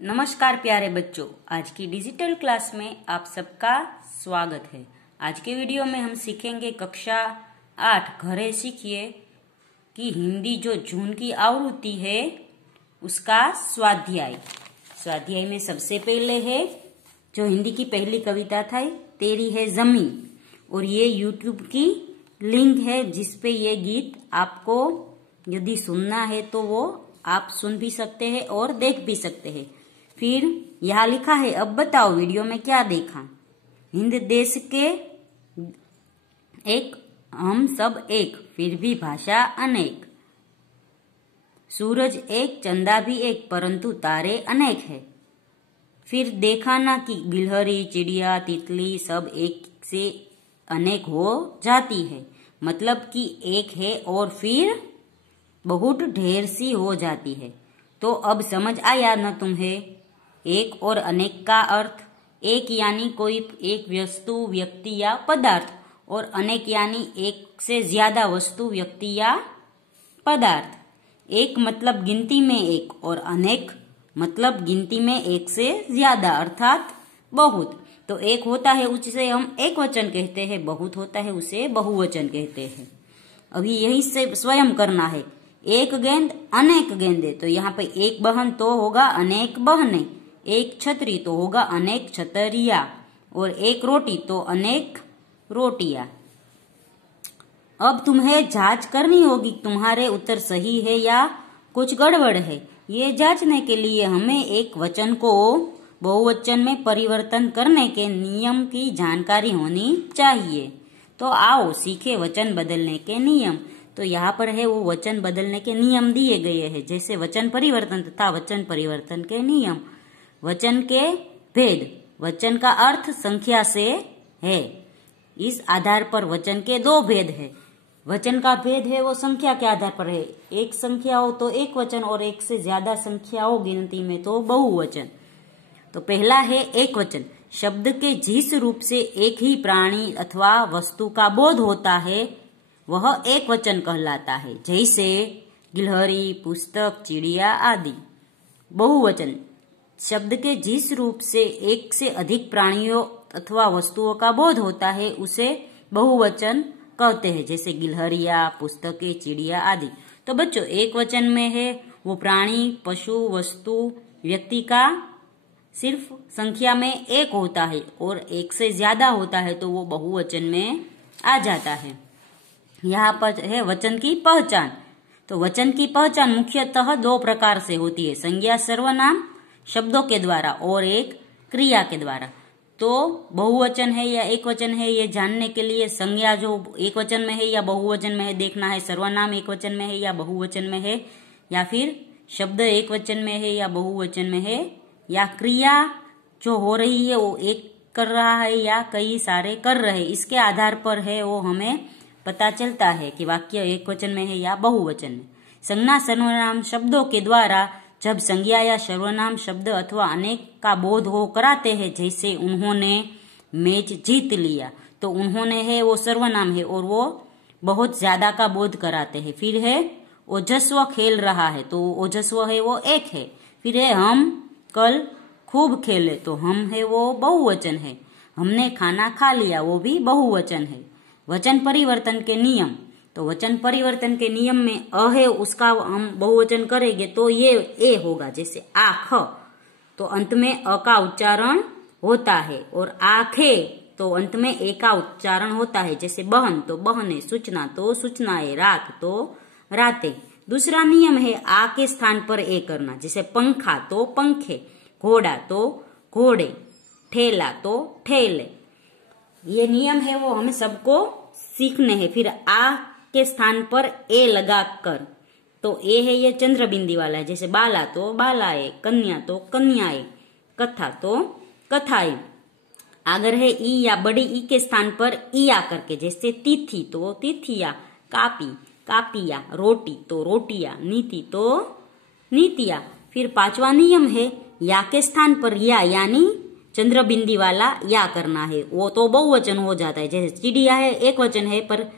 नमस्कार प्यारे बच्चों, आज की डिजिटल क्लास में आप सबका स्वागत है। आज के वीडियो में हम सीखेंगे कक्षा 8 घरे सीखिए कि हिंदी जो जून की आवृत्ति है उसका स्वाध्याय। स्वाध्याय में सबसे पहले है जो हिंदी की पहली कविता था तेरी है जमीन, और ये यूट्यूब की लिंक है जिसपे ये गीत आपको यदि सुनना है तो वो आप सुन भी सकते हैं और देख भी सकते हैं। फिर यहाँ लिखा है, अब बताओ वीडियो में क्या देखा। हिंद देश के एक, हम सब एक, फिर भी भाषा अनेक। सूरज एक, चंदा भी एक, परंतु तारे अनेक है। फिर देखा ना कि गिलहरी, चिड़िया, तितली सब एक से अनेक हो जाती है, मतलब कि एक है और फिर बहुत ढेर सी हो जाती है। तो अब समझ आया न तुम्हें एक और अनेक का अर्थ। एक यानी कोई एक वस्तु, व्यक्ति या पदार्थ, और अनेक यानी एक से ज्यादा वस्तु, व्यक्ति या पदार्थ। एक मतलब गिनती में एक और अनेक मतलब गिनती में एक से ज्यादा अर्थात बहुत। तो एक होता है उसे हम एक वचन कहते हैं, बहुत होता है उसे बहुवचन कहते हैं। अभी यही से स्वयं करना है। एक गेंद अनेक गेंदे, तो यहाँ पे एक बहन तो होगा अनेक बहनें, एक छतरी तो होगा अनेक छतरिया, और एक रोटी तो अनेक रोटियां। अब तुम्हें जांच करनी होगी तुम्हारे उत्तर सही है या कुछ गड़बड़ है। ये जांचने के लिए हमें एक वचन को बहुवचन में परिवर्तन करने के नियम की जानकारी होनी चाहिए। तो आओ सीखे वचन बदलने के नियम। तो यहाँ पर है वो वचन बदलने के नियम दिए गए हैं, जैसे वचन परिवर्तन तथा वचन परिवर्तन के नियम। वचन के भेद, वचन का अर्थ संख्या से है। इस आधार पर वचन के दो भेद है। वचन का भेद है वो संख्या के आधार पर है। एक संख्या हो तो एक वचन, और एक से ज्यादा संख्या हो गिनती में तो बहुवचन। तो पहला है एक वचन। शब्द के जिस रूप से एक ही प्राणी अथवा वस्तु का बोध होता है वह एक वचन कहलाता है, जैसे गिलहरी, पुस्तक, चिड़िया आदि। बहुवचन शब्द के जिस रूप से एक से अधिक प्राणियों अथवा वस्तुओं का बोध होता है उसे बहुवचन कहते हैं, जैसे गिलहरिया, पुस्तकें, चिड़िया आदि। तो बच्चों एक वचन में है वो प्राणी, पशु, वस्तु, व्यक्ति का सिर्फ संख्या में एक होता है, और एक से ज्यादा होता है तो वो बहुवचन में आ जाता है। यहाँ पर है वचन की पहचान। तो वचन की पहचान मुख्यतः दो प्रकार से होती है, संज्ञा सर्वनाम शब्दों के द्वारा और एक क्रिया के द्वारा। तो बहुवचन है या एक वचन है ये जानने के लिए संज्ञा जो एक वचन में है या बहुवचन में है देखना है, सर्वनाम एक वचन में है या बहुवचन में है, या फिर शब्द एक वचन में है या बहुवचन में है, या क्रिया जो हो रही है वो एक कर रहा है या कई सारे कर रहे, इसके आधार पर है वो हमें पता चलता है कि वाक्य एक वचन में है या बहुवचन में। संज्ञा सर्वनाम शब्दों के द्वारा जब संज्ञा या सर्वनाम शब्द अथवा अनेक का बोध हो कराते हैं, जैसे उन्होंने मैच जीत लिया, तो उन्होंने है वो सर्वनाम है और वो बहुत ज्यादा का बोध कराते हैं। फिर है ओजस्व खेल रहा है, तो ओजस्व है वो एक है। फिर है हम कल खूब खेले, तो हम है वो बहुवचन है। हमने खाना खा लिया, वो भी बहुवचन है। वचन परिवर्तन के नियम। तो वचन परिवर्तन के नियम में अ है उसका हम बहुवचन करेंगे तो ये ए होगा, जैसे आख, तो अंत में अ का उच्चारण होता है, और आखे तो अंत में ए का उच्चारण होता है, जैसे बहन तो बहने, सूचना तो सूचनाएं, रात तो रातें। दूसरा नियम है आ के स्थान पर ए करना, जैसे पंखा तो पंखे, घोड़ा तो घोड़े, ठेला तो ठेले। ये नियम है वो हमें सबको सीखने हैं। फिर आ के स्थान पर ए लगा कर, तो ए है ये चंद्र बिंदी वाला है, जैसे बाला तो बालाए, कन्या तो कन्याए, कथा तो कथाए। अगर है ई या बड़ी ई के स्थान पर ई आ करके, जैसे तिथि तो तिथिया, कापी कापिया, रोटी तो रोटिया, नीति तो नीतिया। फिर पांचवा नियम है या के स्थान पर या यानी चंद्र बिंदी वाला या करना है, वो तो बहुवचन हो जाता है। जैसे चिड़िया है एक वचन है पर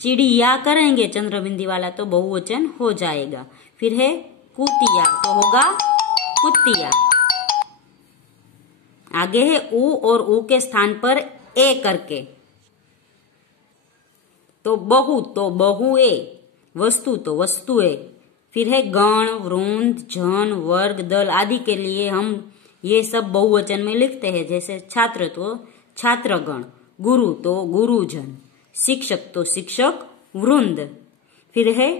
चिड़िया करेंगे चंद्र बिंदी वाला तो बहुवचन हो जाएगा। फिर है कुतिया तो होगा कुतिया। आगे है ऊ और ऊ के स्थान पर ए करके। तो बहु ए, वस्तु तो वस्तु है। फिर है गण, वृंद, जन, वर्ग, दल आदि के लिए हम ये सब बहुवचन में लिखते हैं। जैसे छात्र तो छात्रगण, गुरु तो गुरुजन, शिक्षक तो शिक्षक वृंद। फिर है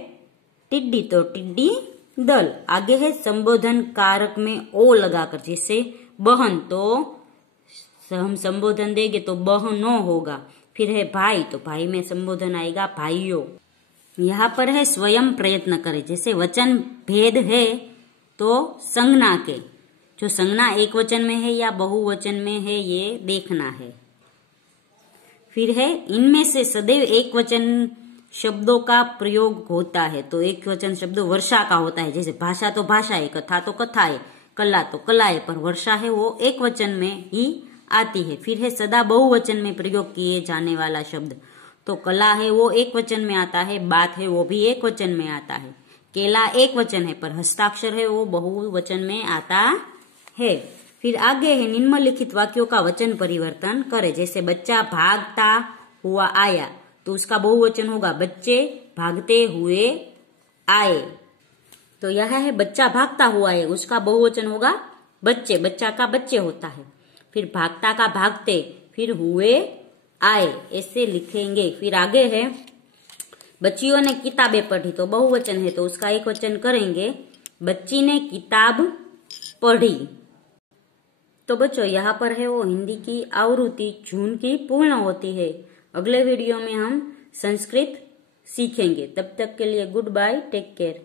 टिड्डी तो टिड्डी दल। आगे है संबोधन कारक में ओ लगाकर, जैसे बहन तो हम संबोधन देंगे तो बहनों होगा। फिर है भाई तो भाई में संबोधन आएगा भाइयों। यहाँ पर है स्वयं प्रयत्न करें, जैसे वचन भेद है तो संज्ञा के, जो संज्ञा एक वचन में है या बहुवचन में है ये देखना है। फिर है इनमें से सदैव एक वचन शब्दों का प्रयोग होता है। तो एक वचन शब्द वर्षा का होता है, जैसे भाषा तो भाषा है, कथा तो कथा है, कला तो कला है, पर वर्षा है वो एक वचन में ही आती है। फिर है सदा बहुवचन में प्रयोग किए जाने वाला शब्द, तो कला है वो एक वचन में आता है, बात है वो भी एक वचन में आता है, केला एक वचन है, पर हस्ताक्षर है वो बहुवचन में आता है। फिर आगे है निम्नलिखित वाक्यों का वचन परिवर्तन करे, जैसे बच्चा भागता हुआ आया तो उसका बहुवचन होगा बच्चे भागते हुए आए। तो यह है बच्चा भागता हुआ है, उसका बहुवचन होगा बच्चे, बच्चा का बच्चे होता है। फिर भागता का भागते, फिर हुए आए, ऐसे लिखेंगे। फिर आगे है बच्चियों ने किताबें पढ़ी, तो बहुवचन है तो उसका एक वचन करेंगे बच्ची ने किताब पढ़ी। तो बच्चों यहाँ पर है वो हिंदी की आवृत्ति जून की पूर्ण होती है। अगले वीडियो में हम संस्कृत सीखेंगे। तब तक के लिए गुड बाय, टेक केयर।